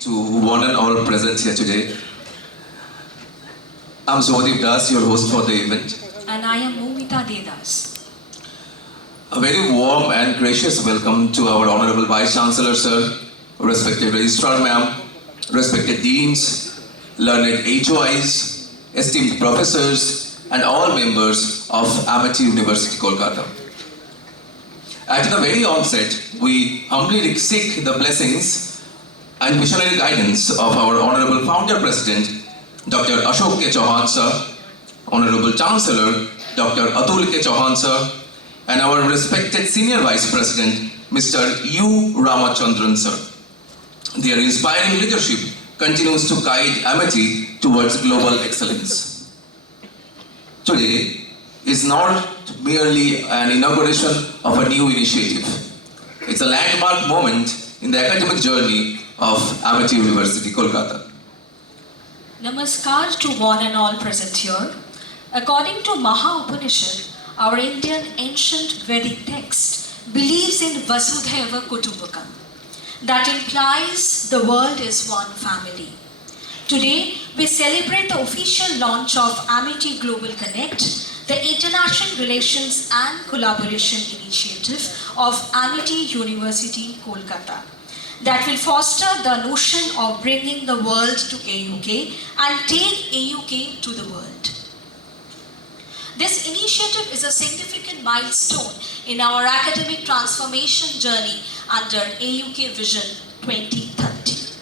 to one and all present here today. I'm Zodeep Das, your host for the event. And I am Moumita Dedas. A very warm and gracious welcome to our Honorable Vice Chancellor, sir, respected Registrar ma'am, respected deans, learned HOIs, esteemed professors, and all members of Amity University, Kolkata. At the very onset, we humbly seek the blessings and visionary guidance of our Honorable Founder President, Dr. Ashok K. Chauhan sir, Honorable Chancellor, Dr. Atul K. Chauhan sir, and our respected Senior Vice President, Mr. U. Ramachandran sir. Their inspiring leadership continues to guide Amity towards global excellence. Today is not merely an inauguration of a new initiative. It's a landmark moment in the academic journey of Amity University, Kolkata. Namaskar to one and all present here. According to Maha Upanishad, our Indian ancient Vedic text believes in Vasudhaiva Kutumbakam. That implies the world is one family. Today, we celebrate the official launch of Amity Global Connect, the international relations and collaboration initiative of Amity University, Kolkata, that will foster the notion of bringing the world to AUK and take AUK to the world. This initiative is a significant milestone in our academic transformation journey under AUK Vision 2030.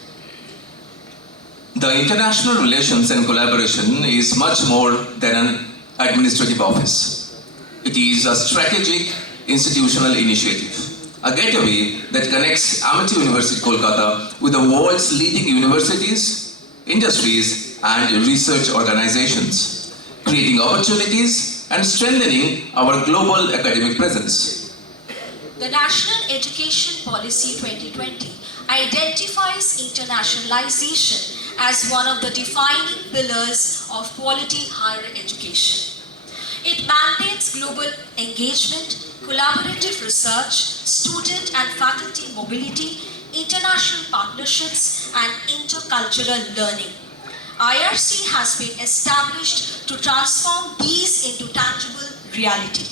The international relations and collaboration is much more than an administrative office. It is a strategic institutional initiative, a gateway that connects Amity University Kolkata with the world's leading universities, industries, and research organizations, creating opportunities and strengthening our global academic presence. The National Education Policy 2020 identifies internationalization as one of the defining pillars of quality higher education. It mandates global engagement, collaborative research, student and faculty mobility, international partnerships, and intercultural learning. IRC has been established to transform these into tangible reality.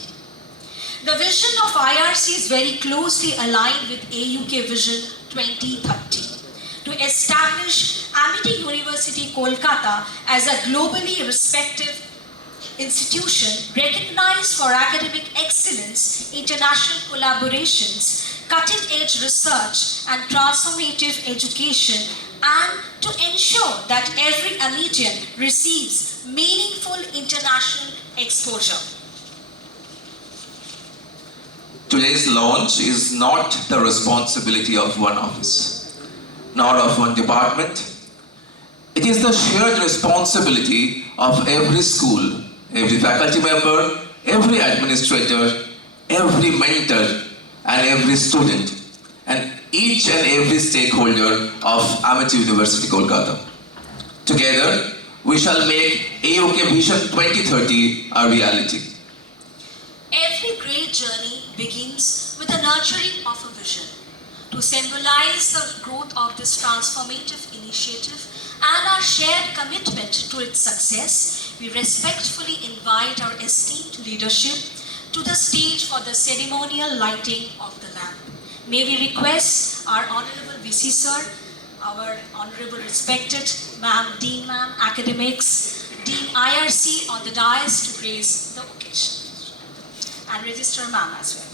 The vision of IRC is very closely aligned with AUK Vision 2030 to establish Amity University Kolkata as a globally respected institution recognized for academic excellence, international collaborations, cutting-edge research, and transformative education, and to ensure that every Amitian receives meaningful international exposure. Today's launch is not the responsibility of one office, nor of one department. It is the shared responsibility of every school, every faculty member, every administrator, every mentor, and every student, and each and every stakeholder of Amity University, Kolkata. Together, we shall make AUK Vision 2030 a reality. Every great journey begins with the nurturing of a vision. To symbolize the growth of this transformative initiative and our shared commitment to its success, we respectfully invite our esteemed leadership to the stage for the ceremonial lighting of the lamp. May we request our Honorable VC Sir, our Honorable respected Ma'am, Dean Ma'am, Academics, Dean IRC on the dais to grace the occasion. And Registrar Ma'am as well.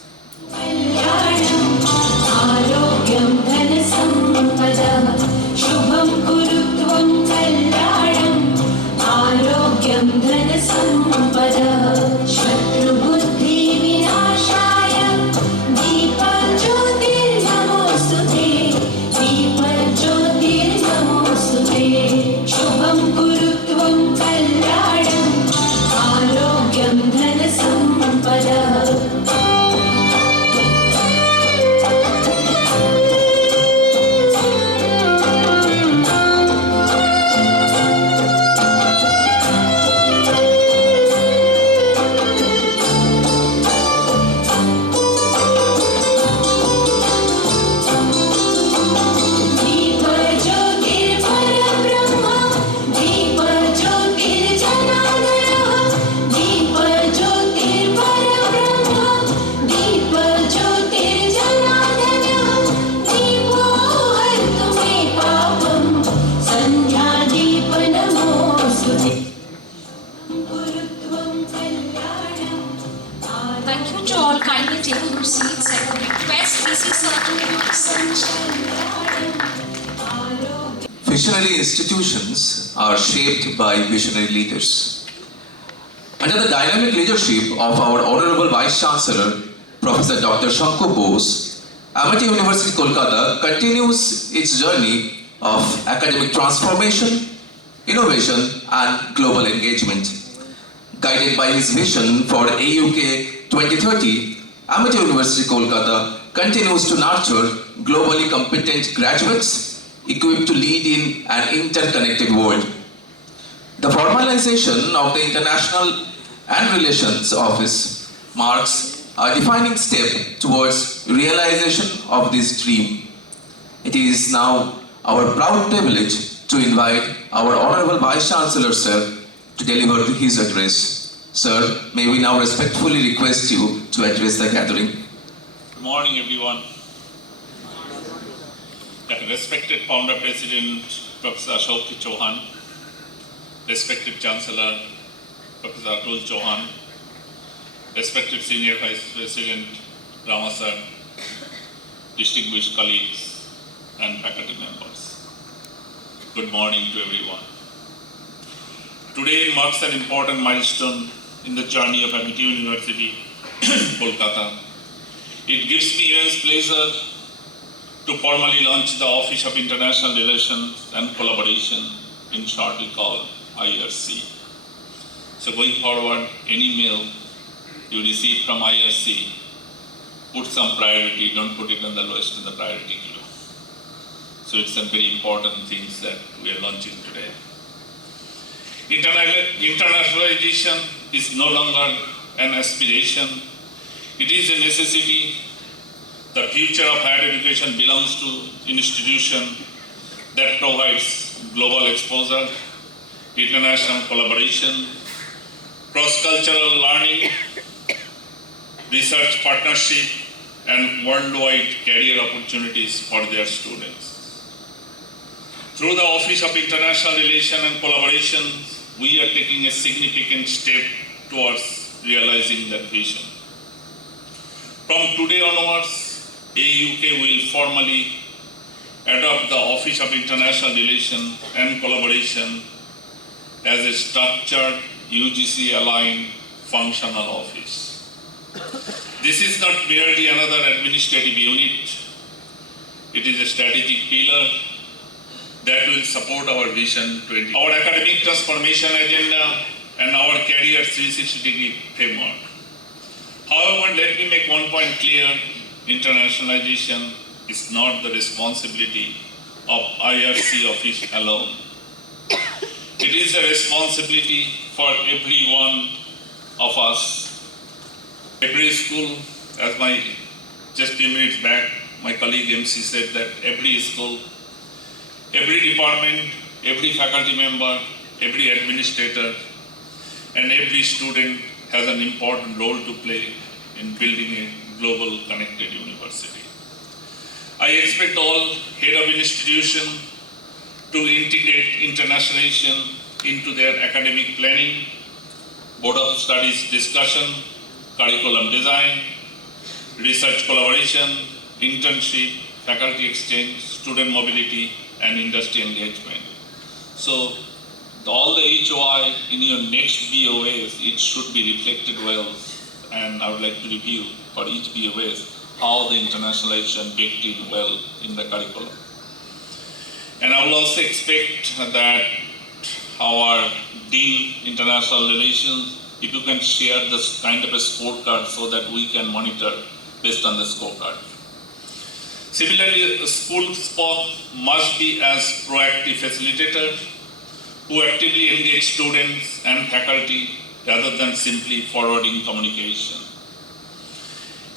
visionary institutions are shaped by visionary leaders. Under the dynamic leadership of our Honorable Vice Chancellor, Professor Dr. Shankar Bose, Amity University, Kolkata continues its journey of academic transformation, innovation and global engagement. Guided by his vision for AUK 2030, Amity University, Kolkata continues to nurture globally competent graduates equipped to lead in an interconnected world. The formalization of the International and Relations Office marks a defining step towards realization of this dream. It is now our proud privilege to invite our Honorable Vice Chancellor, Sir, to deliver his address. Sir, may we now respectfully request you to address the gathering. Good morning, everyone. Respected Founder President, Professor Ashok Chauhan, respected Chancellor, Professor Atul Chauhan, respected Senior Vice President Rama Sir, distinguished colleagues and faculty members. Good morning to everyone. Today marks an important milestone in the journey of Amity University, Kolkata. It gives me immense pleasure to formally launch the Office of International Relations and Collaboration, in shortly called IRC. So going forward, any mail you receive from IRC, put some priority, don't put it on the lowest in the priority queue. So it's some very important things that we are launching today. Internationalization is no longer an aspiration, it is a necessity. The future of higher education belongs to institution that provides global exposure, international collaboration, cross-cultural learning, research partnership, and worldwide career opportunities for their students. Through the Office of International Relations and Collaboration, we are taking a significant step towards realizing that vision. From today onwards, AUK will formally adopt the Office of International Relations and Collaboration as a structured, UGC-aligned functional office. This is not merely another administrative unit. It is a strategic pillar that will support our vision 20, our academic transformation agenda, and our career 360-degree framework. However, let me make one point clear. Internationalization is not the responsibility of IRC office alone. It is a responsibility for every one of us. Every school, as just a few minutes back, my colleague MC said that every school, every department, every faculty member, every administrator, and every student has an important role to play in building a global connected university. I expect all head of institution to integrate internationalization into their academic planning, board of studies discussion, curriculum design, research collaboration, internship, faculty exchange, student mobility, and industry engagement. So all the HOI in your next BOAs, it should be reflected well, and I would like to review for each BOAs how the internationalization baked in well in the curriculum. And I will also expect that our Dean International Relations, if you can share this kind of a scorecard so that we can monitor based on the scorecard. Similarly, school SPOC must be as proactive facilitator who actively engage students and faculty rather than simply forwarding communication.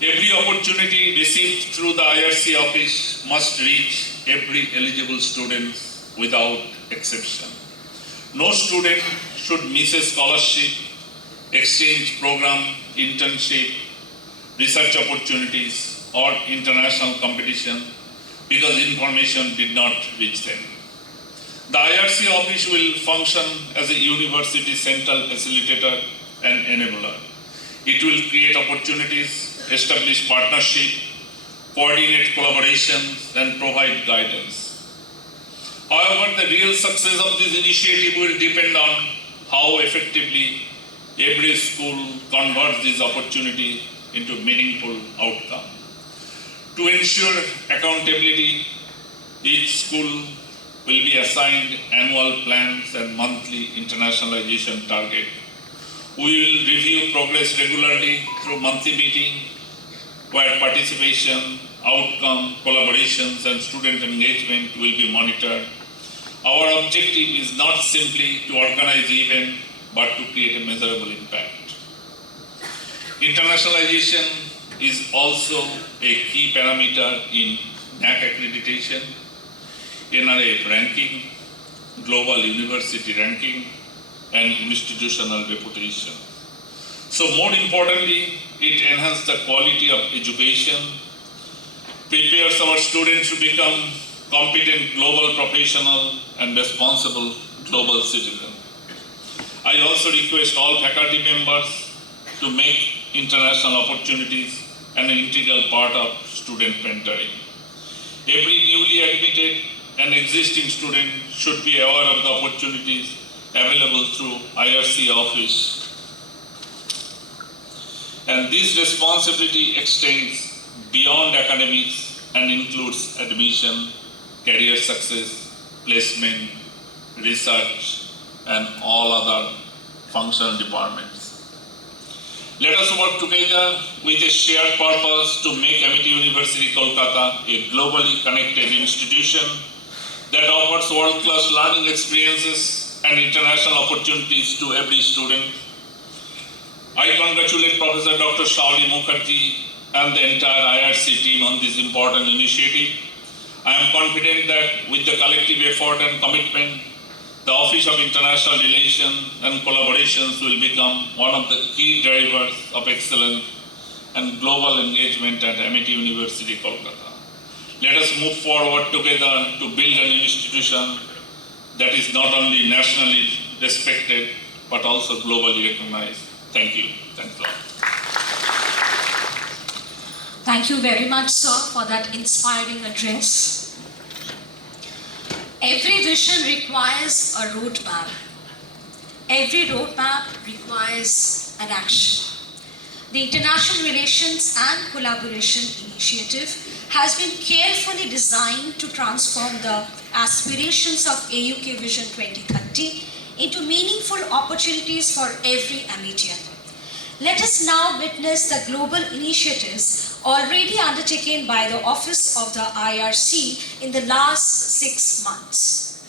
Every opportunity received through the IRC office must reach every eligible student without exception. No student should miss a scholarship, exchange program, internship, research opportunities, or international competition because information did not reach them. The IRC office will function as a university central facilitator and enabler. It will create opportunities, establish partnership, coordinate collaborations, and provide guidance. However, the real success of this initiative will depend on how effectively every school converts this opportunity into meaningful outcome. To ensure accountability, each school will be assigned annual plans and monthly internationalization target. We will review progress regularly through monthly meeting, where participation, outcome, collaborations, and student engagement will be monitored. Our objective is not simply to organize events, but to create a measurable impact. Internationalization is also a key parameter in NAC accreditation, NRF ranking, global university ranking, and institutional reputation. So more importantly, it enhances the quality of education, prepares our students to become competent global professional and responsible global citizen. I also request all faculty members to make international opportunities an integral part of student mentoring. Every newly admitted and existing student should be aware of the opportunities available through IRC office. And this responsibility extends beyond academics and includes admission, career success, placement, research, and all other functional departments. Let us work together with a shared purpose to make Amity University Kolkata a globally connected institution that offers world-class learning experiences and international opportunities to every student. I congratulate Professor Dr. Shauli Mukherjee and the entire IRC team on this important initiative. I am confident that with the collective effort and commitment, the Office of International Relations and Collaborations will become one of the key drivers of excellence and global engagement at Amity University, Kolkata. Let us move forward together to build an institution that is not only nationally respected, but also globally recognized. Thank you. Thanks a lot. Thank you very much, sir, for that inspiring address. Every vision requires a roadmap. Every roadmap requires an action. The International Relations and Collaboration Initiative has been carefully designed to transform the aspirations of AUK Vision 2030 into meaningful opportunities for every Amitian. Let us now witness the global initiatives already undertaken by the Office of the IRC in the last 6 months.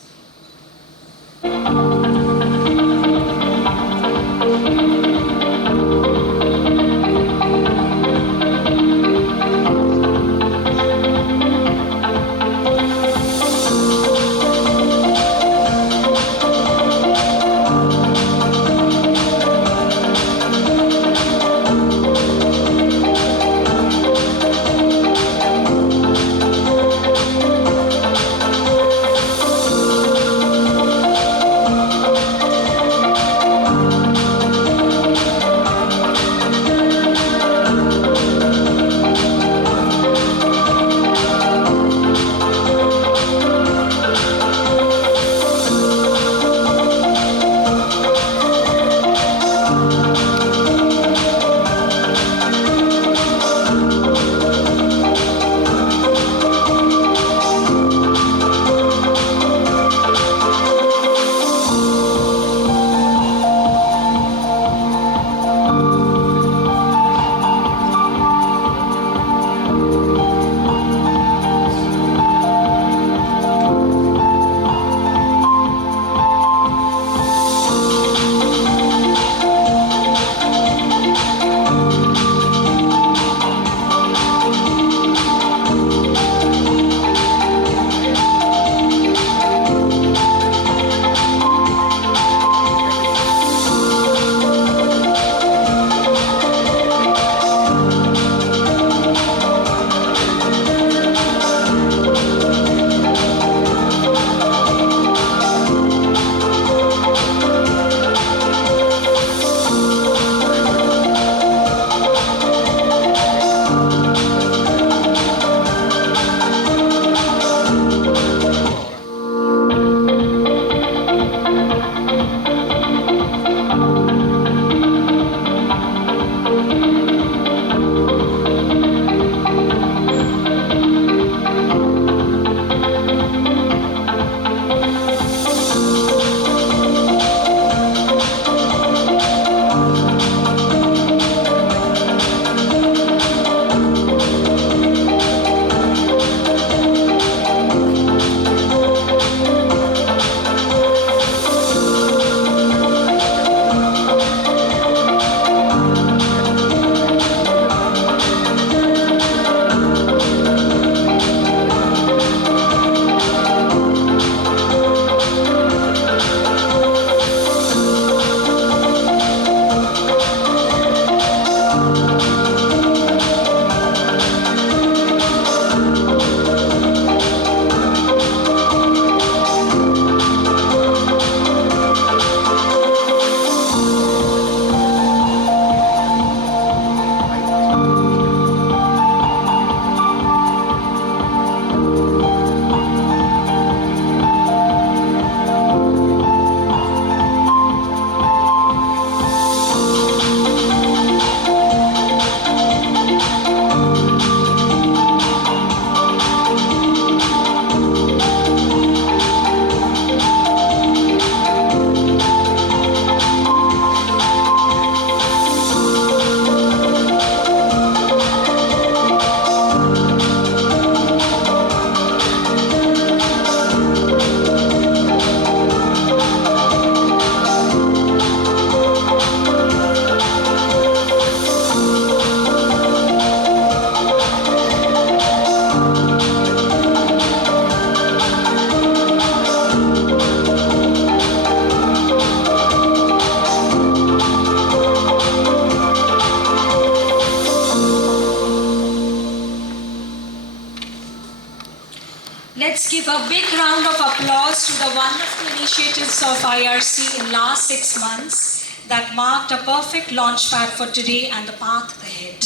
let's give a big round of applause to the wonderful initiatives of IRC in last 6 months that marked a perfect launchpad for today and the path ahead.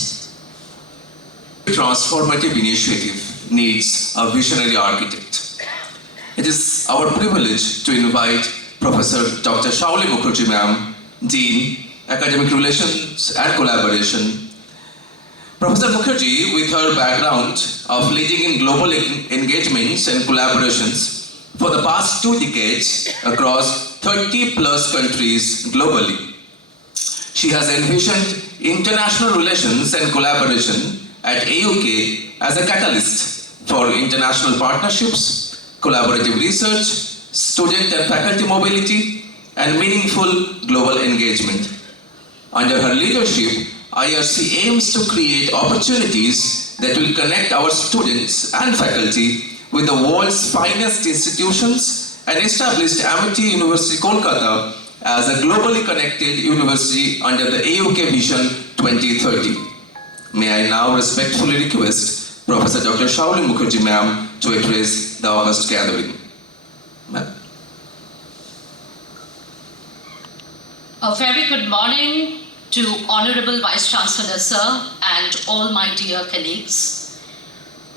Transformative initiative needs a visionary architect. It is our privilege to invite Professor Dr. Shauli Mukherjee Ma'am, Dean, Academic Relations and Collaboration. Professor Mukherjee, with her background of leading in global engagements and collaborations for the past 2 decades across 30 plus countries globally, she has envisioned international relations and collaboration at AUK as a catalyst for international partnerships, collaborative research, student and faculty mobility, and meaningful global engagement. Under her leadership, IRC aims to create opportunities that will connect our students and faculty with the world's finest institutions and established Amity University, Kolkata as a globally connected university under the AUK Vision 2030. May I now respectfully request Professor Dr. Shauli Mukherjee Ma'am to address the august gathering. Ma'am. A very good morning to Honorable Vice Chancellor Sir and all my dear colleagues.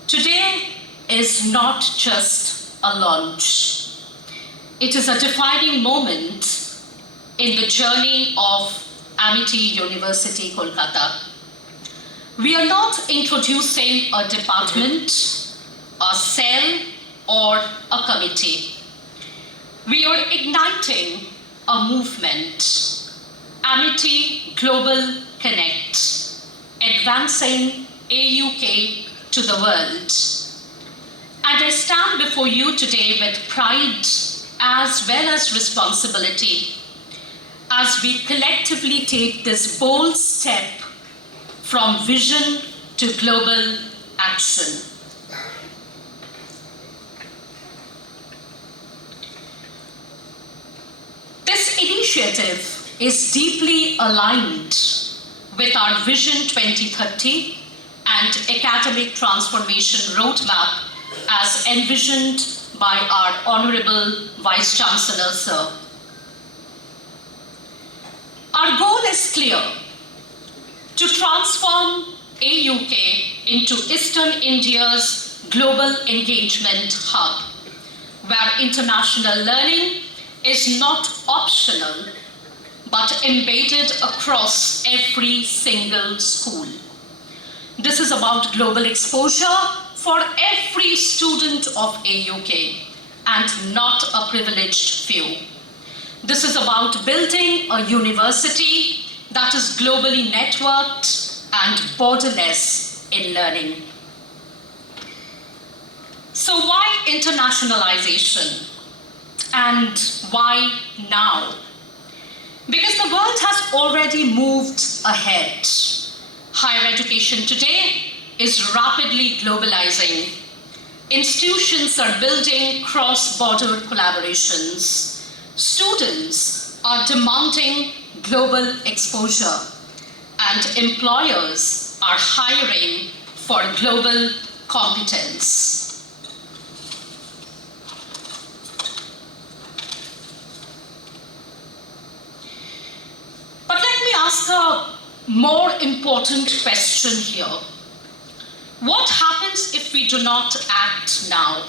Today is not just a launch. It is a defining moment in the journey of Amity University, Kolkata. We are not introducing a department, a cell, or a committee. We are igniting a movement. Amity Global Connect, advancing AUK to the world. And I stand before you today with pride as well as responsibility as we collectively take this bold step from vision to global action. This initiative is deeply aligned with our Vision 2030 and academic transformation roadmap as envisioned by our Honorable Vice Chancellor, Sir. Our goal is clear: to transform AUK into Eastern India's global engagement hub, where international learning is not optional, but embedded across every single school. This is about global exposure for every student of AUK and not a privileged few. This is about building a university that is globally networked and borderless in learning. So why internationalization? And why now? Because the world has already moved ahead. Higher education today is rapidly globalizing. Institutions are building cross-border collaborations. Students are demanding global exposure, and employers are hiring for global competence. But let me ask a more important question here. What happens if we do not act now?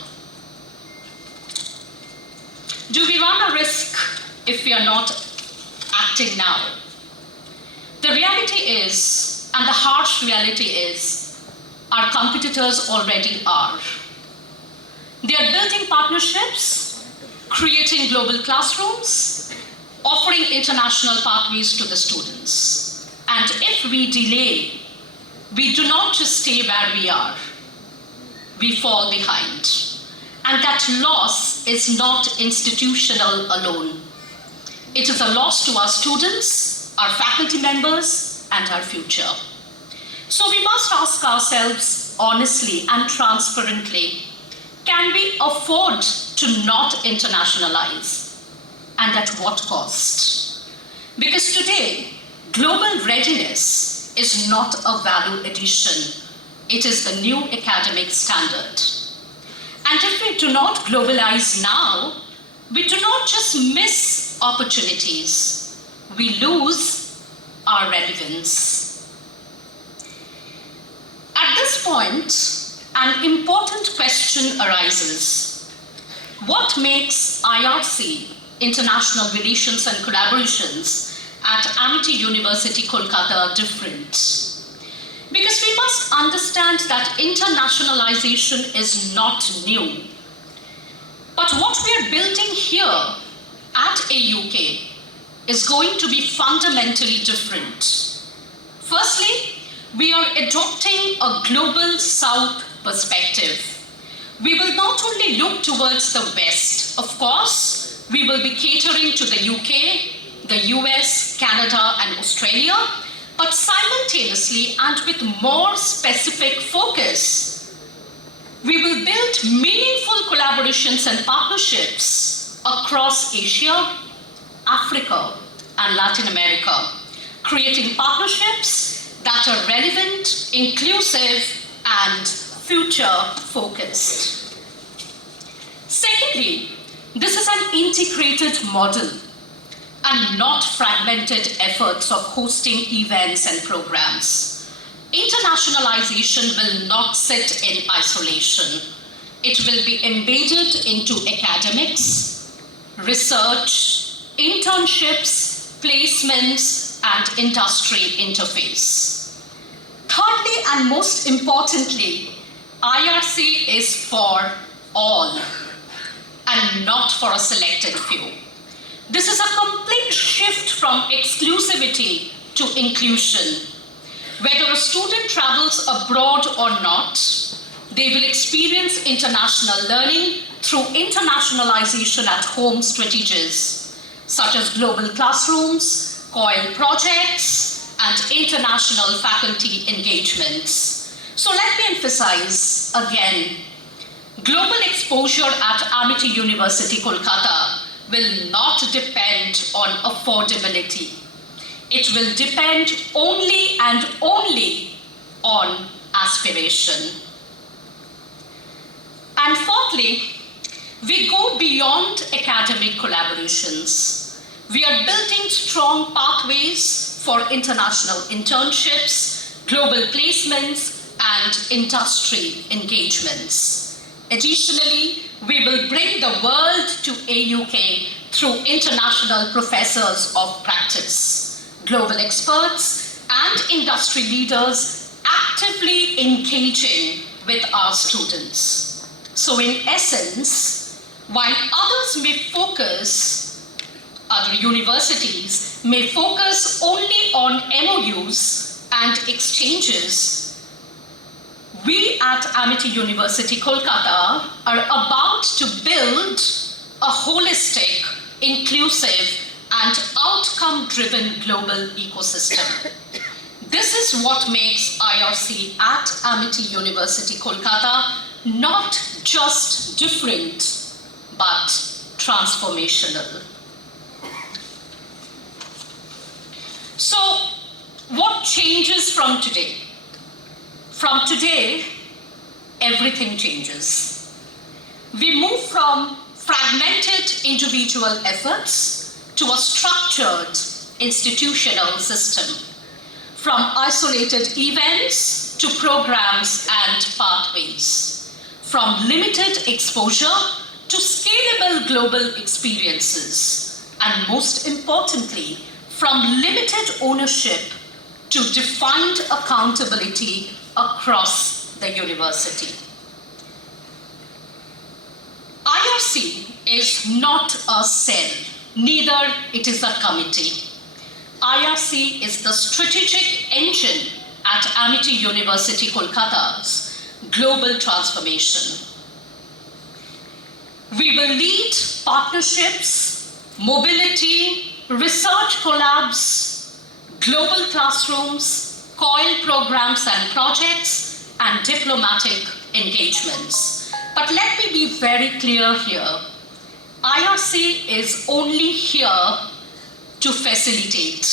Do we run a risk if we are not acting now? The reality is, and the harsh reality is, our competitors already are. They are building partnerships, creating global classrooms, offering international pathways to the students. And if we delay, we do not just stay where we are, we fall behind. And that loss is not institutional alone. It is a loss to our students, our faculty members, and our future. So we must ask ourselves honestly and transparently, can we afford to not internationalize? And at what cost? Because today, global readiness is not a value addition. It is the new academic standard. And if we do not globalize now, we do not just miss opportunities, we lose our relevance. At this point, an important question arises. What makes IRC, International Relations and Collaborations, at Amity University, Kolkata different? Because we must understand that internationalization is not new. But what we are building here at AUK is going to be fundamentally different. Firstly, we are adopting a global South perspective. We will not only look towards the West. Of course, we will be catering to the UK, the US, Canada, and Australia, but simultaneously and with more specific focus, we will build meaningful collaborations and partnerships across Asia, Africa, and Latin America, creating partnerships that are relevant, inclusive, and future-focused. Secondly, this is an integrated model and not fragmented efforts of hosting events and programs. Internationalization will not sit in isolation. It will be embedded into academics, research, internships, placements, and industry interface. Thirdly, and most importantly, IRC is for all and not for a selected few. This is a complete shift from exclusivity to inclusion. Whether a student travels abroad or not, they will experience international learning through internationalization at home strategies, such as global classrooms, COIL projects, and international faculty engagements. So let me emphasize again, global exposure at Amity University, Kolkata will not depend on affordability. It will depend only and only on aspiration. And fourthly, we go beyond academic collaborations. We are building strong pathways for international internships, global placements, and industry engagements. Additionally, we will bring the world to AUK through international professors of practice, global experts, and industry leaders actively engaging with our students. So in essence, while other universities may focus only on MOUs and exchanges, we at Amity University, Kolkata are about to build a holistic, inclusive, and outcome-driven global ecosystem. This is what makes IRC at Amity University, Kolkata not just different, but transformational. So, what changes from today? From today, everything changes. We move from fragmented individual efforts to a structured institutional system. From isolated events to programs and pathways. From limited exposure to scalable global experiences. And most importantly, from limited ownership to defined accountability across the university. IRC is not a cell, neither it is a committee. IRC is the strategic engine at Amity University, Kolkata's global transformation. We will lead partnerships, mobility, research collabs, global classrooms, COIL programs and projects, and diplomatic engagements. But let me be very clear here. IRC is only here to facilitate.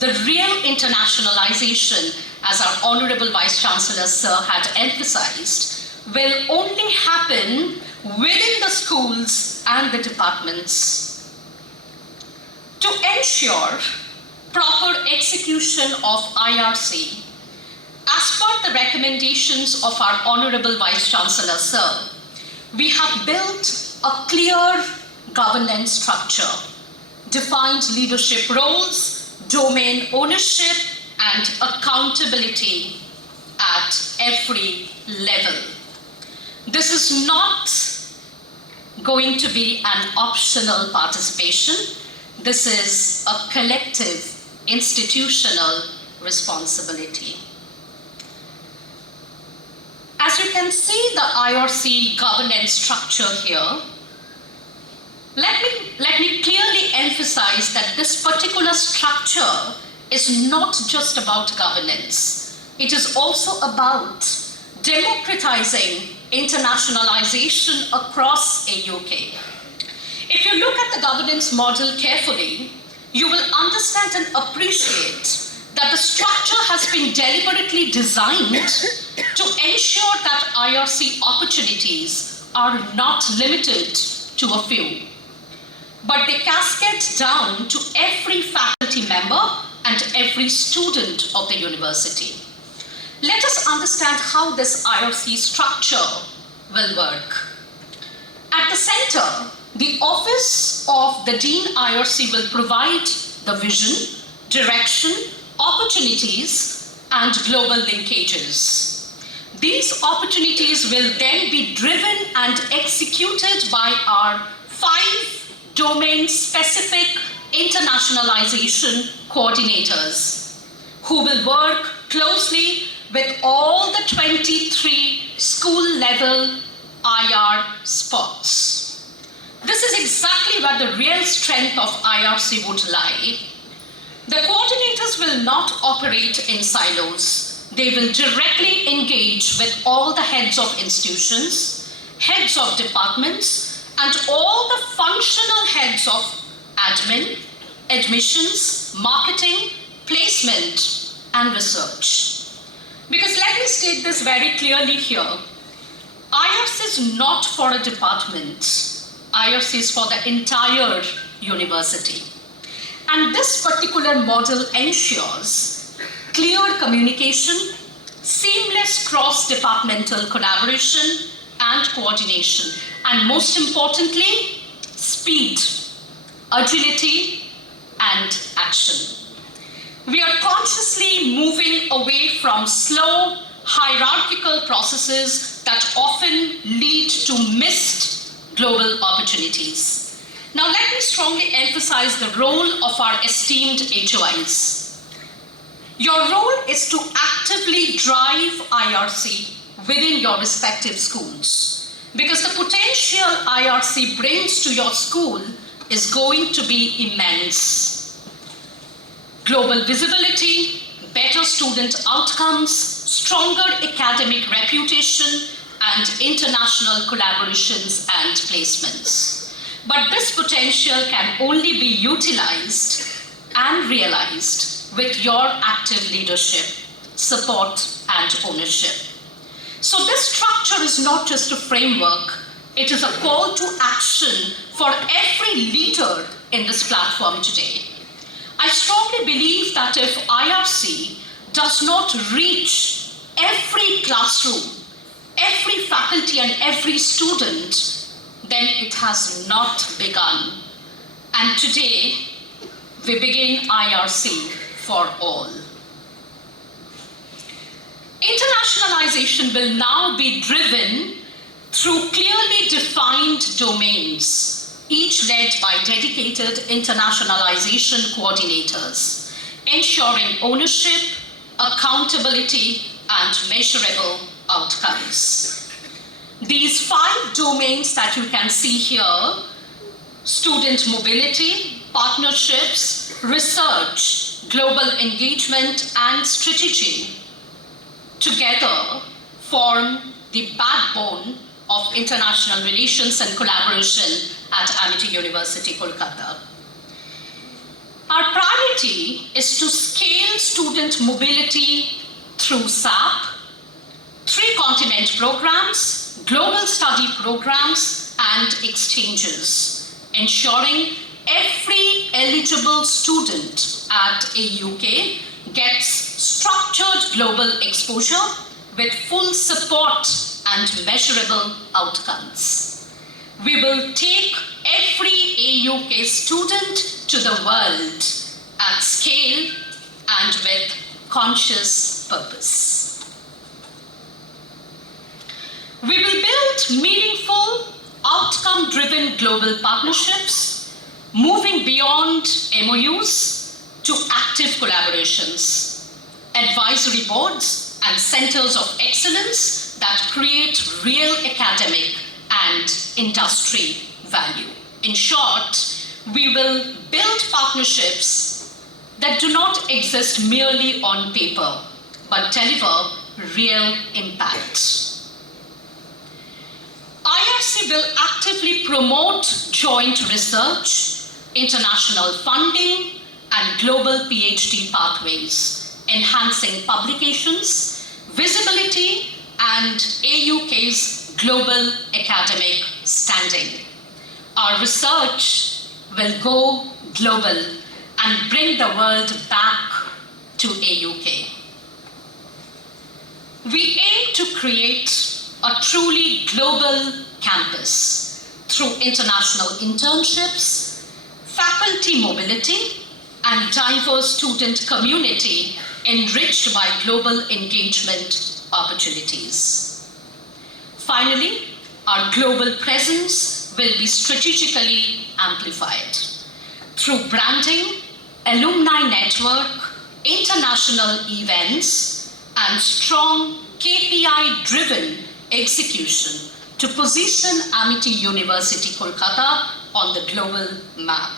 The real internationalization, as our Honorable Vice Chancellor Sir had emphasized, will only happen within the schools and the departments. To ensure proper execution of IRC, as per the recommendations of our Honorable Vice Chancellor, Sir, we have built a clear governance structure, defined leadership roles, domain ownership, and accountability at every level. This is not going to be an optional participation. This is a collective institutional responsibility. As you can see the IRC governance structure here, let me clearly emphasize that this particular structure is not just about governance. It is also about democratizing internationalization across AUK. If you look at the governance model carefully, you will understand and appreciate that the structure has been deliberately designed to ensure that IRC opportunities are not limited to a few, but they cascade down to every faculty member and every student of the university. Let us understand how this IRC structure will work. At the center, the Office of the Dean IRC will provide the vision, direction, opportunities, and global linkages. These opportunities will then be driven and executed by our 5 domain-specific internationalization coordinators, who will work closely with all the 23 school-level IR spots. This is exactly where the real strength of IRC would lie. The coordinators will not operate in silos. They will directly engage with all the heads of institutions, heads of departments, and all the functional heads of admin, admissions, marketing, placement, and research. Because let me state this very clearly here. IRC is not for a department. IRC is for the entire university. And this particular model ensures clear communication, seamless cross-departmental collaboration and coordination, and most importantly, speed, agility, and action. We are consciously moving away from slow, hierarchical processes that often lead to missed global opportunities. Now let me strongly emphasize the role of our esteemed HOIs. Your role is to actively drive IRC within your respective schools, because the potential IRC brings to your school is going to be immense. Global visibility, better student outcomes, stronger academic reputation, and international collaborations and placements. But this potential can only be utilized and realized with your active leadership, support, and ownership. So this structure is not just a framework, it is a call to action for every leader in this platform today. I strongly believe that if IRC does not reach every classroom, every faculty, and every student, then it has not begun. And today, we begin IRC for all. Internationalization will now be driven through clearly defined domains, each led by dedicated internationalization coordinators, ensuring ownership, accountability, and measurable outcomes. These 5 domains that you can see here, student mobility, partnerships, research, global engagement, and strategy, together form the backbone of international relations and collaboration at Amity University, Kolkata. Our priority is to scale student mobility through SAP, 3 continent programs, global study programs and exchanges, ensuring every eligible student at AUK gets structured global exposure with full support and measurable outcomes. We will take every AUK student to the world at scale and with conscious purpose. We will build meaningful, outcome-driven global partnerships, moving beyond MOUs to active collaborations, advisory boards and centers of excellence that create real academic and industry value. In short, we will build partnerships that do not exist merely on paper, but deliver real impact. IRC will actively promote joint research, international funding, and global PhD pathways, enhancing publications, visibility, and AUK's global academic standing. Our research will go global and bring the world back to AUK. We aim to create a truly global campus through international internships, faculty mobility, and diverse student community enriched by global engagement opportunities. Finally, our global presence will be strategically amplified through branding, alumni network, international events, and strong KPI-driven execution to position Amity University, Kolkata on the global map.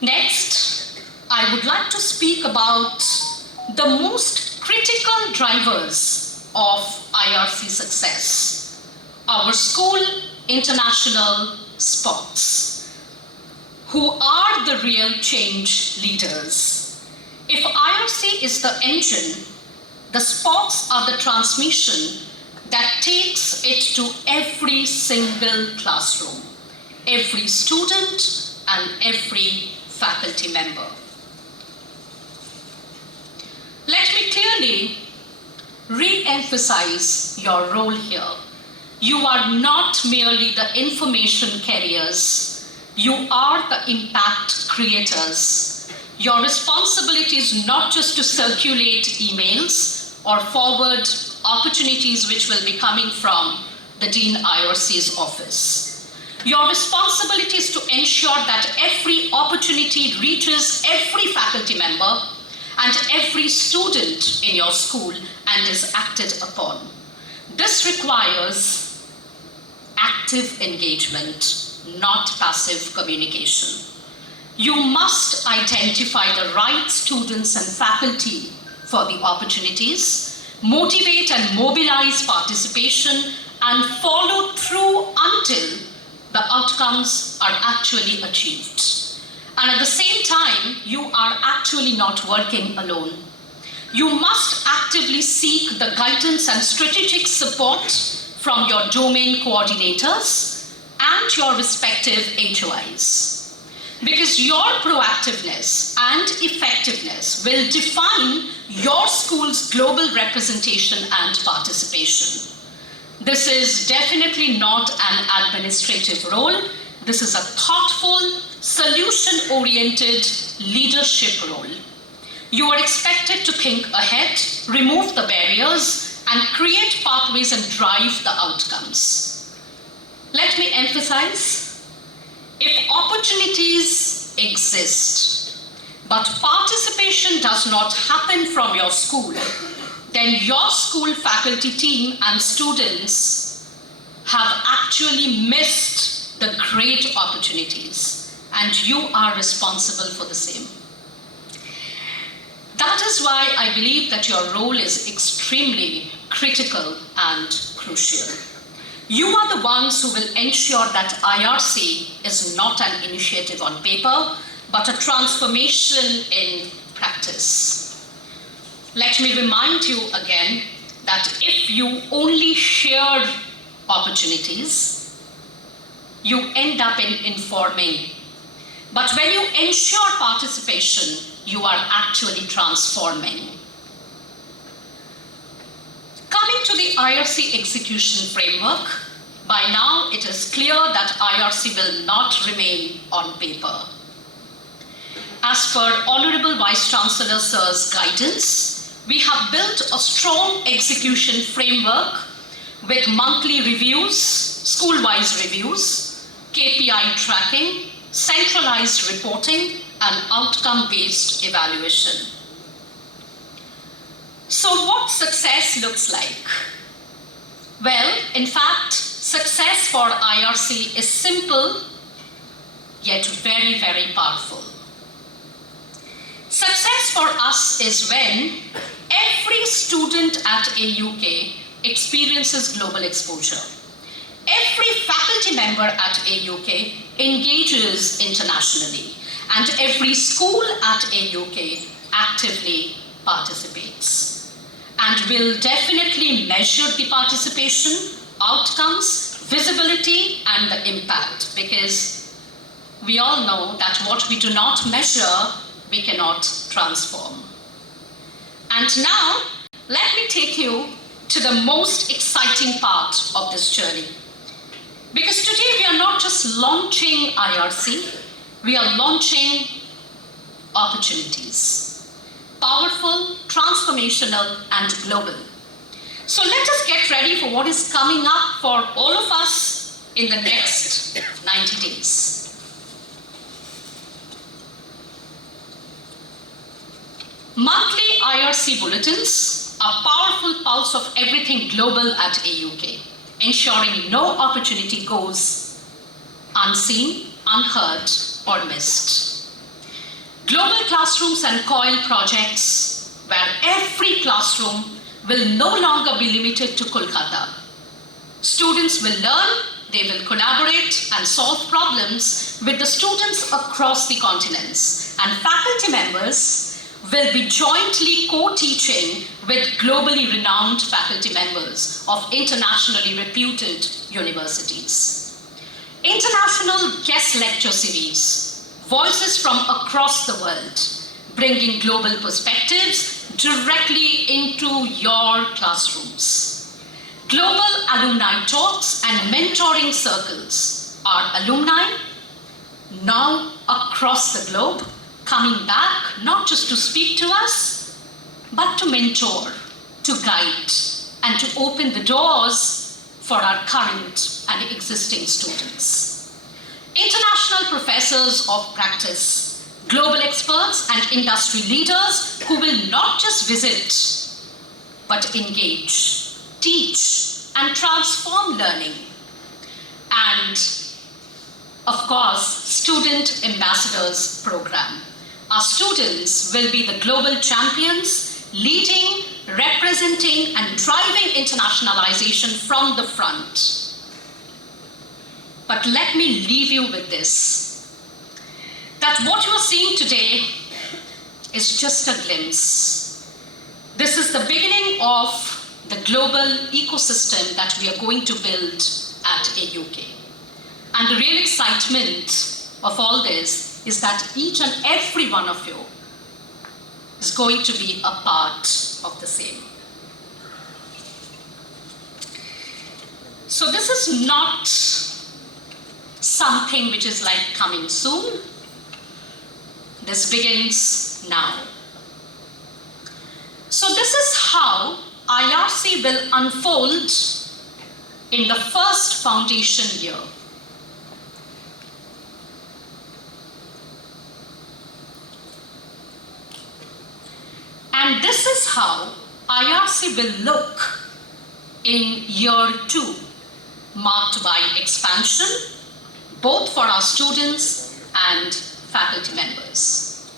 Next, I would like to speak about the most critical drivers of IRC success, our school international spots, who are the real change leaders. If IRC is the engine, the spots are the transmission that takes it to every single classroom, every student, and every faculty member. Let me clearly re-emphasize your role here. You are not merely the information carriers, you are the impact creators. Your responsibility is not just to circulate emails or forward opportunities which will be coming from the Dean IRC's office. Your responsibility is to ensure that every opportunity reaches every faculty member and every student in your school and is acted upon. This requires active engagement, not passive communication. You must identify the right students and faculty for the opportunities, motivate and mobilize participation, and follow through until the outcomes are actually achieved. And at the same time, you are actually not working alone. You must actively seek the guidance and strategic support from your domain coordinators and your respective HOIs. Because your proactiveness and effectiveness will define your school's global representation and participation. This is definitely not an administrative role. This is a thoughtful, solution-oriented leadership role. You are expected to think ahead, remove the barriers, and create pathways and drive the outcomes. Let me emphasize, if opportunities exist, but participation does not happen from your school, then your school faculty team and students have actually missed the great opportunities, and you are responsible for the same. That is why I believe that your role is extremely critical and crucial. You are the ones who will ensure that IRC is not an initiative on paper, but a transformation in practice. Let me remind you again that if you only share opportunities, you end up in informing. But when you ensure participation, you are actually transforming. Coming to the IRC execution framework, by now it is clear that IRC will not remain on paper. As per Honorable Vice Chancellor Sir's guidance, we have built a strong execution framework with monthly reviews, school-wise reviews, KPI tracking, centralized reporting, and outcome-based evaluation. So what success looks like? Well, in fact, success for IRC is simple, yet very, very powerful. Success for us is when every student at AUK experiences global exposure. Every faculty member at AUK engages internationally, and every school at AUK actively participates. And we'll definitely measure the participation, outcomes, visibility, and the impact, because we all know that what we do not measure, we cannot transform. And now, let me take you to the most exciting part of this journey. Because today we are not just launching IRC, we are launching opportunities. Powerful, transformational, and global. So let us get ready for what is coming up for all of us in the next 90 days. Monthly IRC bulletins are powerful pulse of everything global at AUK, ensuring no opportunity goes unseen, unheard, or missed. Global classrooms and COIL projects, where every classroom will no longer be limited to Kolkata. Students will learn, they will collaborate and solve problems with the students across the continents, and faculty members will be jointly co-teaching with globally renowned faculty members of internationally reputed universities. International guest lecture series, voices from across the world, bringing global perspectives directly into your classrooms. Global alumni talks and mentoring circles. Our alumni, now across the globe, coming back not just to speak to us, but to mentor, to guide, and to open the doors for our current and existing students. International professors of practice, global experts and industry leaders who will not just visit, but engage, teach, and transform learning. And of course, Student Ambassadors Program. Our students will be the global champions, leading, representing, and driving internationalization from the front. But let me leave you with this, that what you are seeing today is just a glimpse. This is the beginning of the global ecosystem that we are going to build at AUK. And the real excitement of all this is that each and every one of you is going to be a part of the same. So this is not something which is like coming soon. This begins now. So this is how IRC will unfold in the first foundation year. And this is how IRC will look in year 2, marked by expansion, both for our students and faculty members.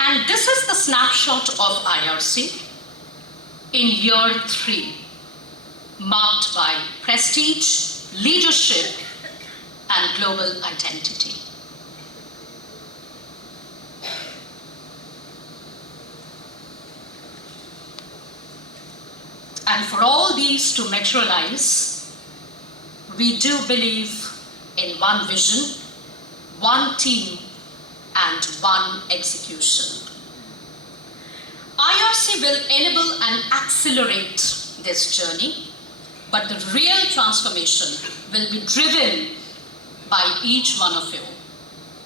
And this is the snapshot of IRC in year 3, marked by prestige, leadership, and global identity. And for all these to materialize, we do believe in one vision, one team, and one execution. IRC will enable and accelerate this journey, but the real transformation will be driven by each one of you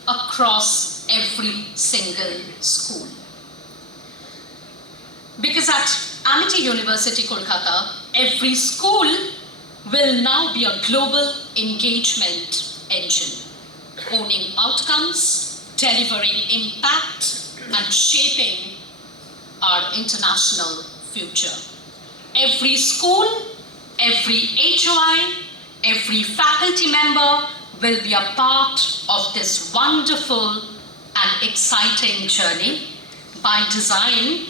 across every single school. Because at Amity University, Kolkata, every school will now be a global engagement engine, owning outcomes, delivering impact, and shaping our international future. Every school, every HOI, every faculty member will be a part of this wonderful and exciting journey by design,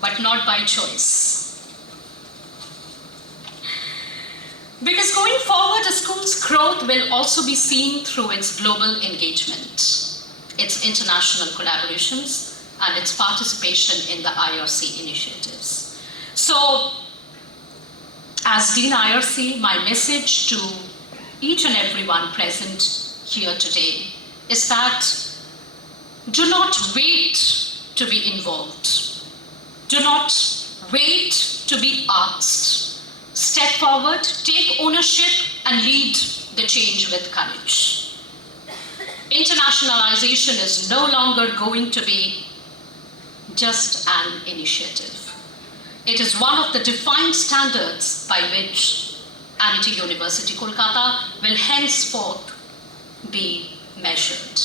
but not by choice. Because going forward, a school's growth will also be seen through its global engagement, its international collaborations, and its participation in the IRC initiatives. So, as Dean IRC, my message to each and everyone present here today is that do not wait to be involved. Do not wait to be asked. Step forward, take ownership, and lead the change with courage. Internationalization is no longer going to be just an initiative. It is one of the defined standards by which Amity University, Kolkata will henceforth be measured.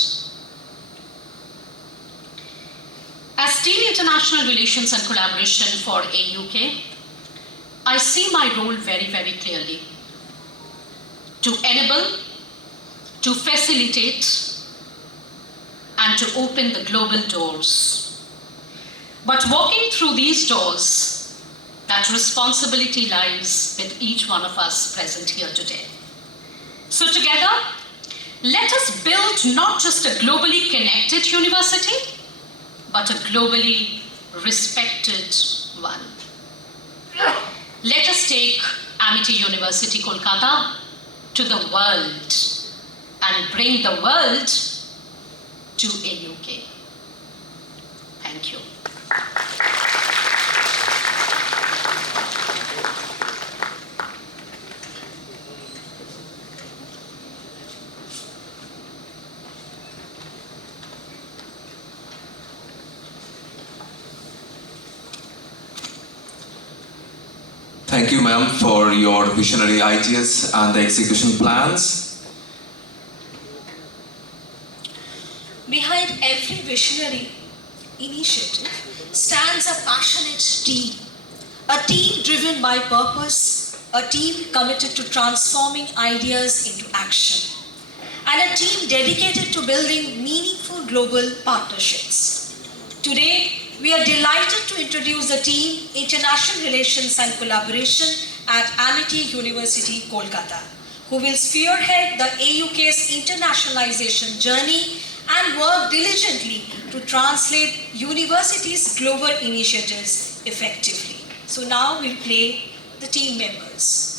As Dean International Relations and Collaboration for AUK, I see my role very, very clearly. To enable, to facilitate, and to open the global doors. But walking through these doors, that responsibility lies with each one of us present here today. So together, let us build not just a globally connected university, but a globally respected one. Let us take Amity University, Kolkata to the world and bring the world to AUK. Thank you. Thank you, ma'am, for your visionary ideas and the execution plans. Behind every visionary initiative stands a passionate team. A team driven by purpose, a team committed to transforming ideas into action, and a team dedicated to building meaningful global partnerships. Today, we are delighted to introduce the team International Relations and Collaboration at Amity University, Kolkata, who will spearhead the AUK's internationalization journey and work diligently to translate universities' global initiatives effectively. So now we'll play the team members.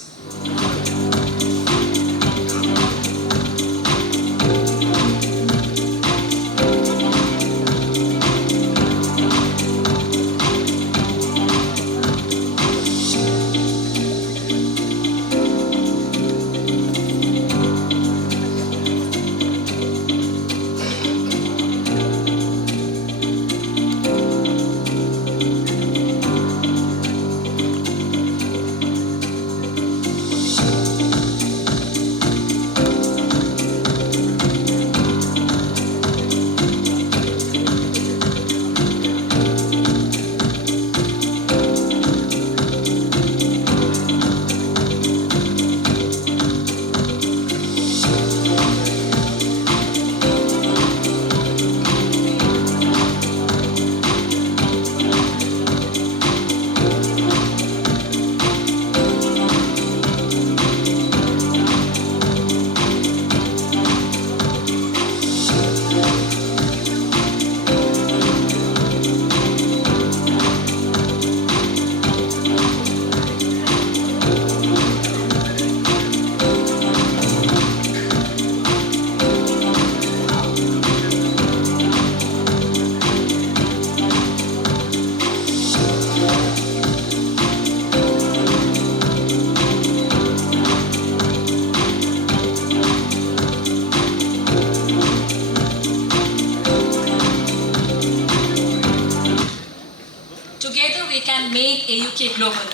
Together we can make AUK global.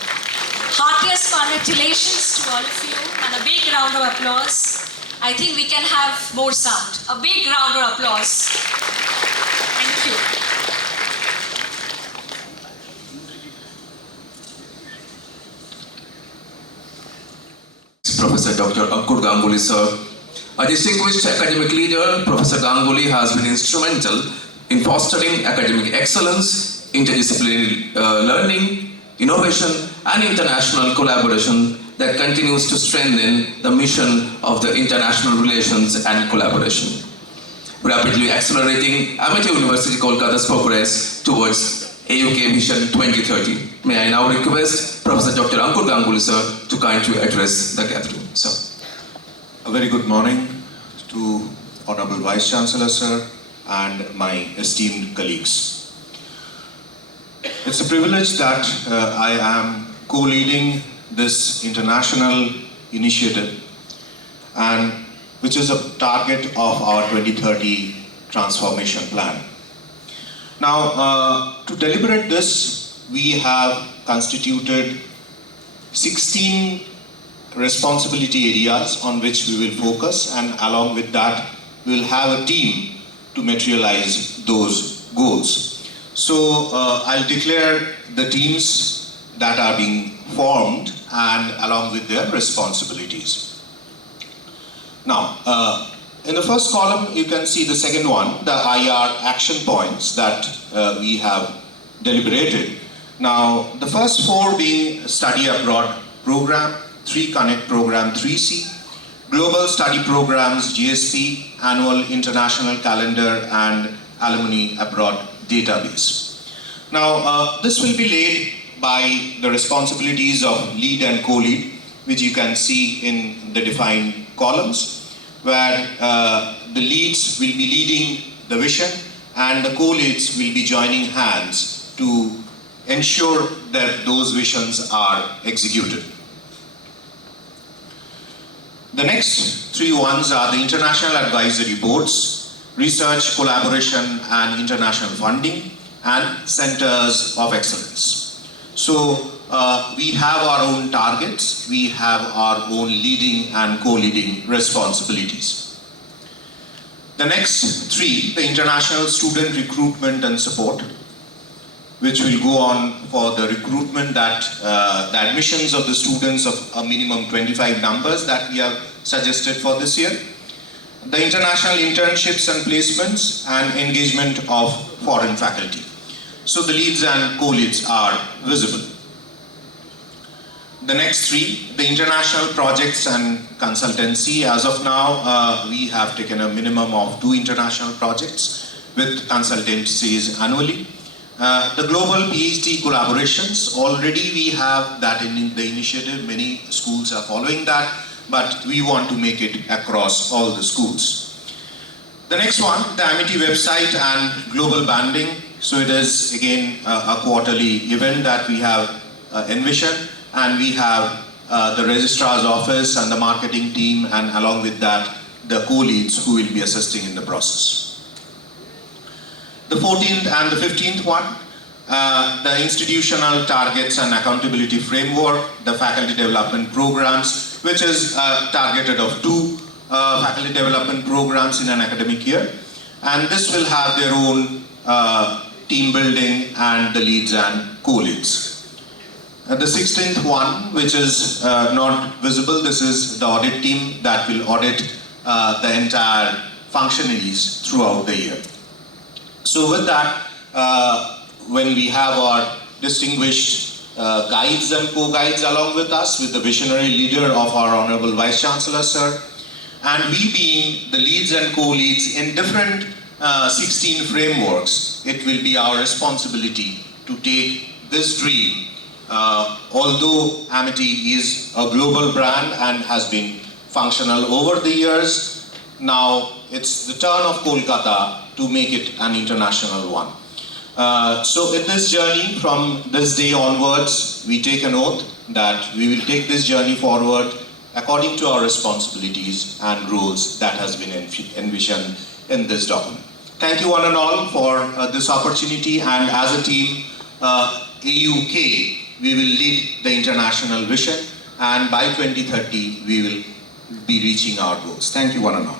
Heartiest congratulations to all of you and a big round of applause. I think we can have more sound. A big round of applause. Thank you. Professor Dr. Ankur Ganguly, sir. A distinguished academic leader, Professor Ganguly has been instrumental in fostering academic excellence, interdisciplinary learning, innovation, and international collaboration that continues to strengthen the mission of the international relations and collaboration, rapidly accelerating Amity University Kolkata's progress towards AUK Vision 2030. May I now request Professor Dr. Ankur Ganguly, sir, to kindly address the gathering, sir. A very good morning to Honorable Vice Chancellor, sir, and my esteemed colleagues. It's a privilege that I am co-leading this international initiative, and which is a target of our 2030 transformation plan. Now, to deliberate this, we have constituted 16 responsibility areas on which we will focus, and along with that, we will have a team to materialize those goals. So, I'll declare the teams that are being formed and along with their responsibilities. Now, in the first column, you can see the second one, the IR action points that we have deliberated. Now, the first four being Study Abroad Program, 3 Connect Program 3C, Global Study Programs GSP, Annual International Calendar, and Alumni Abroad Database. Now, this will be laid by the responsibilities of lead and co-lead, which you can see in the defined columns, where the leads will be leading the vision and the co-leads will be joining hands to ensure that those visions are executed. The next 3 ones are the International Advisory Boards, Research, Collaboration and International Funding, and Centers of Excellence. So we have our own targets, we have our own leading and co-leading responsibilities. The next 3, the International Student Recruitment and Support, which will go on for the recruitment that the admissions of the students of a minimum 25 numbers that we have suggested for this year. The international internships and placements and engagement of foreign faculty. So the leads and co-leads are visible. The next 3, the international projects and consultancy. As of now, we have taken a minimum of 2 international projects with consultancies annually. The global PhD collaborations, already we have that in the initiative, many schools are following that, but we want to make it across all the schools. The next one, the Amity website and global banding. So it is again a quarterly event that we have envisioned, and we have the registrar's office and the marketing team, and along with that, the co-leads who will be assisting in the process. The 14th and the 15th one, the institutional targets and accountability framework, the faculty development programs, which is targeted of 2 faculty development programs in an academic year. And this will have their own team building and the leads and co-leads. The 16th one, which is not visible, this is the audit team that will audit the entire functionaries throughout the year. So with that, when we have our distinguished guides and co-guides along with us, with the visionary leader of our Honorable Vice Chancellor, sir, and we being the leads and co-leads in different 16 frameworks, it will be our responsibility to take this dream. Although Amity is a global brand and has been functional over the years, now it's the turn of Kolkata to make it an international one. So in this journey, from this day onwards, we take an oath that we will take this journey forward according to our responsibilities and roles that has been envisioned in this document. Thank you one and all for this opportunity, and as a team, AUK, we will lead the international vision, and by 2030, we will be reaching our goals. Thank you, one and all.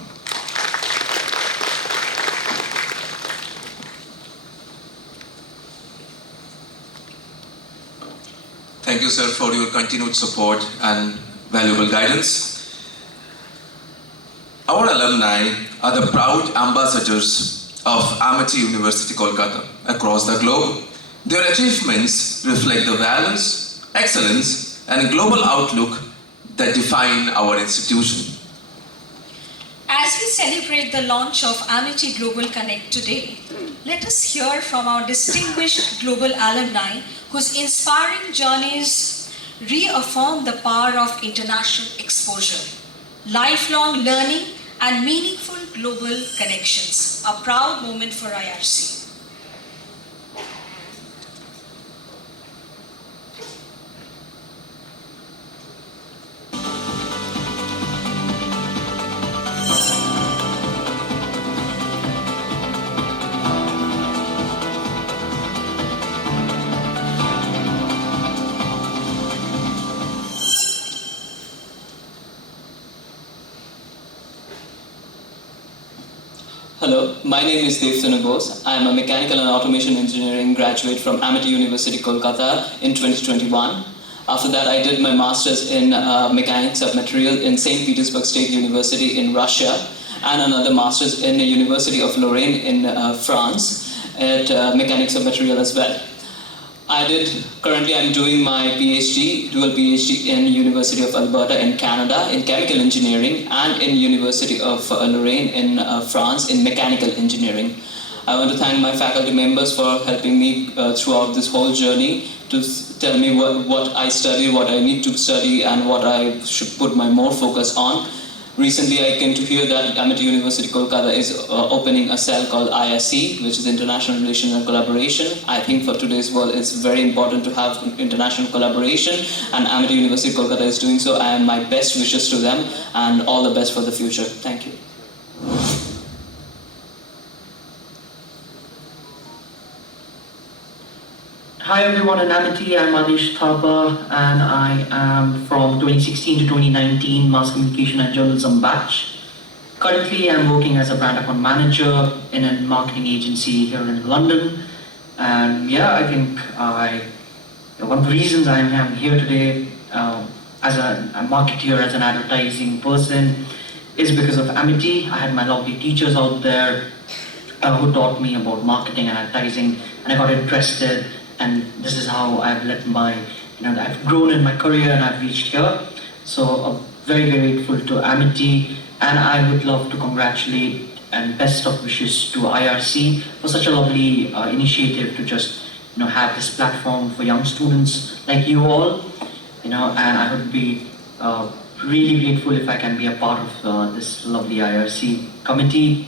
Thank you, sir, for your continued support and valuable guidance. Our alumni are the proud ambassadors of Amity University, Kolkata, across the globe. Their achievements reflect the values, excellence, and global outlook that define our institution. As we celebrate the launch of Amity Global Connect today, let us hear from our distinguished global alumni whose inspiring journeys reaffirm the power of international exposure, lifelong learning, and meaningful global connections. A proud moment for IRC. Hello, my name is Jishnu Nag. I am a mechanical and automation engineering graduate from Amity University, Kolkata in 2021. After that, I did my master's in mechanics of material in St. Petersburg State University in Russia, and another master's in the University of Lorraine in France at mechanics of material as well. Currently I'm doing my PhD, dual PhD in University of Alberta in Canada in chemical engineering and in University of Lorraine in France in mechanical engineering. I want to thank my faculty members for helping me throughout this whole journey to tell me what I study, what I need to study, and what I should put my more focus on. Recently, I came to hear that Amity University Kolkata is opening a cell called IRC, which is International Relations and Collaboration. I think for today's world, it's very important to have international collaboration, and Amity University Kolkata is doing so. I am my best wishes to them, and all the best for the future. Thank you. Hi everyone in Amity, I'm Anish Thapa and I am from 2016 to 2019 Mass Communication and Journalism batch. Currently I'm working as a brand account manager in a marketing agency here in London, and yeah, I think one of the reasons I'm here today as a marketeer, as an advertising person, is because of Amity. I had my lovely teachers out there who taught me about marketing and advertising, and I got interested. And this is how I've I've grown in my career and I've reached here. So very, very grateful to Amity, and I would love to congratulate and best of wishes to IRC for such a lovely initiative to just have this platform for young students like you all. And I would be really grateful if I can be a part of this lovely IRC committee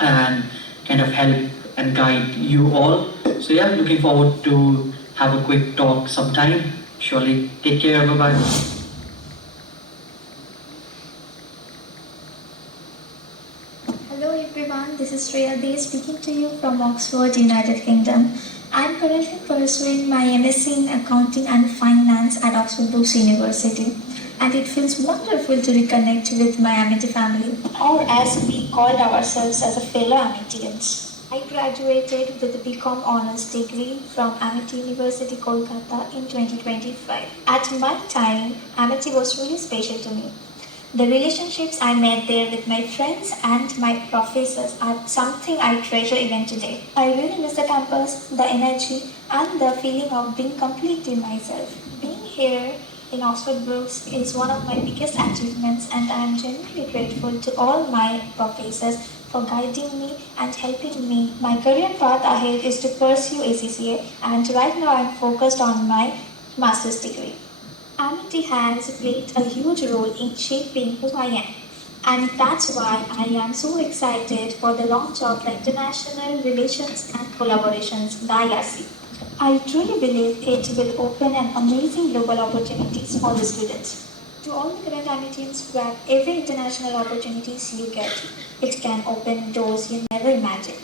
and kind of help and guide you all. So yeah, looking forward to have a quick talk sometime. Surely, take care, bye-bye. Hello everyone, this is Shreya Dey speaking to you from Oxford, United Kingdom. I am currently pursuing my MSc in Accounting and Finance at Oxford Brookes University, and it feels wonderful to reconnect with my Amity family, or as we called ourselves as a fellow Amitians. I graduated with a BCom Honours degree from Amity University, Kolkata in 2025. At my time, Amity was really special to me. The relationships I made there with my friends and my professors are something I treasure even today. I really miss the campus, the energy, and the feeling of being completely myself. Being here in Oxford Brookes is one of my biggest achievements, and I am genuinely grateful to all my professors for guiding me and helping me. My career path ahead is to pursue ACCA, and right now I am focused on my master's degree. Amity has played a huge role in shaping who I am, and that's why I am so excited for the launch of the International Relations and Collaborations, the IRC. I truly believe it will open an amazing global opportunities for the students. To all the current Amitians, grab every international opportunities you get. It can open doors you never imagined.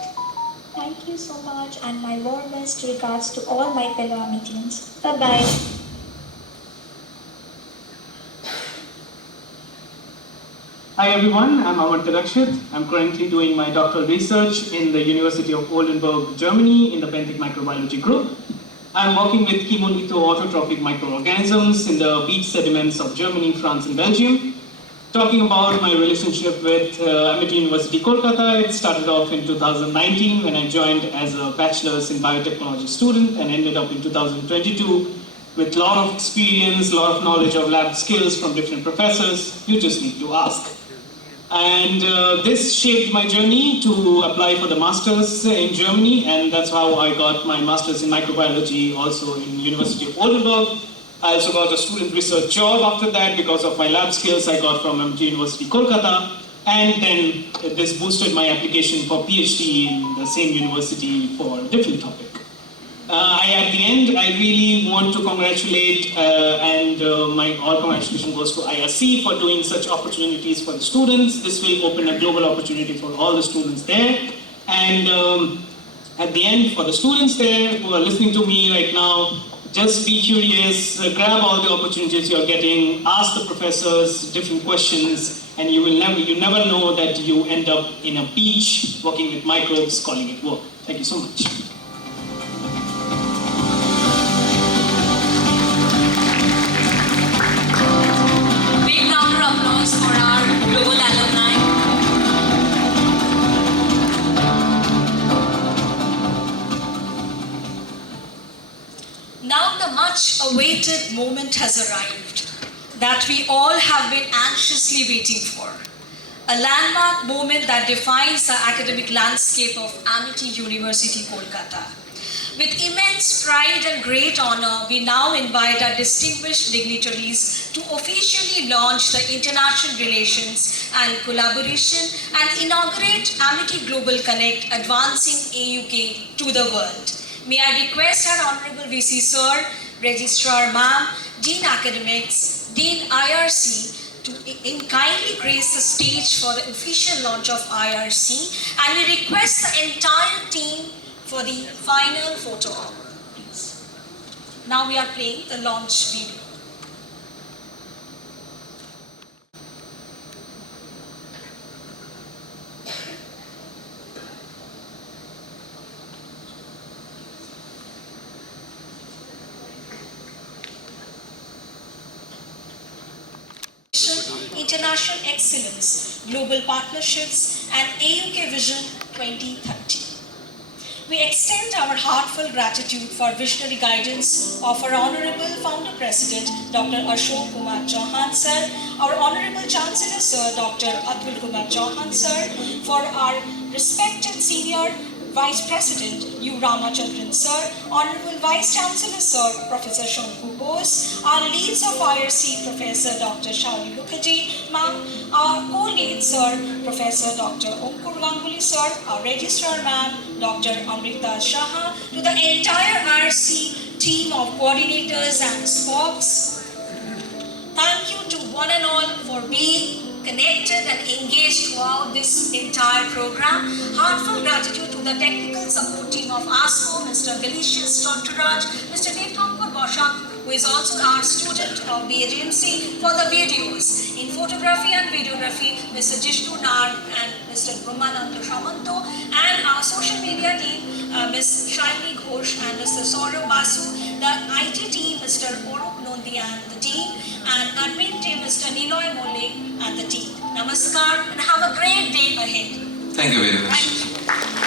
Thank you so much, and my warmest regards to all my fellow Amitians. Bye-bye. Hi everyone, I'm Amity Rakshit. I'm currently doing my doctoral research in the University of Oldenburg, Germany in the benthic microbiology group. I'm working with chemonethoautotrophic microorganisms in the beach sediments of Germany, France and Belgium. Talking about my relationship with Amity University, Kolkata, it started off in 2019 when I joined as a bachelor's in biotechnology student and ended up in 2022 with a lot of experience, a lot of knowledge of lab skills from different professors. You just need to ask. And this shaped my journey to apply for the master's in Germany, and that's how I got my master's in microbiology also in University of Oldenburg. I also got a student research job after that because of my lab skills I got from Amity University, Kolkata, and then this boosted my application for PhD in the same university for a different topic. At the end, I really want to congratulate, my all congratulations goes to IRC for doing such opportunities for the students. This will open a global opportunity for all the students there. And at the end, for the students there who are listening to me right now, just be curious, grab all the opportunities you're getting, ask the professors different questions, and you never know that you end up in a beach working with microbes, calling it work. Thank you so much. Big round of applause for our global alumni. Now the much-awaited moment has arrived that we all have been anxiously waiting for. A landmark moment that defines the academic landscape of Amity University, Kolkata. With immense pride and great honor, we now invite our distinguished dignitaries to officially launch the International Relations and Collaboration and inaugurate Amity Global Connect, advancing AUK to the world. May I request our Honorable VC Sir, Registrar Ma'am, Dean Academics, Dean IRC to kindly grace the stage for the official launch of IRC, and we request the entire team for the final photo op, please. Now we are playing the launch video. International Excellence, Global Partnerships, and AUK Vision 2030. We extend our heartfelt gratitude for visionary guidance of our Honorable Founder President, Dr. Ashok Kumar Chauhan Sir, our Honorable Chancellor Sir, Dr. Atul Kumar Chauhan Sir, for our respected Senior Vice President U. Ramachandran Sir, Honorable Vice Chancellor Sir, Professor Shanku Bose, our leads of IRC, Professor Dr. Shauli Mukherjee, Ma'am, our co-lead Sir, Professor Dr. Omkur Ganguly Sir, our Registrar Ma'am, Dr. Amrita Shah, to the entire IRC team of coordinators and spokes. Thank you to one and all for being connected and engaged throughout this entire program. Heartfelt gratitude to the technical support team of ASCO, Mr. Galicious Tontaraj, Mr. Deepthankar Boshak, who is also our student of BADMC, for the videos. In photography and videography, Mr. Jishnu Nag and Mr. Brahmanand Samanta, and our social media team, Ms. Shaili Ghosh and Mr. Saurav Basu, the IT team, Mr. Orup Nondi and the team, and admin team, Mr. Niloy Mole and the team. Namaskar and have a great day ahead. Thank you very much. Thank you.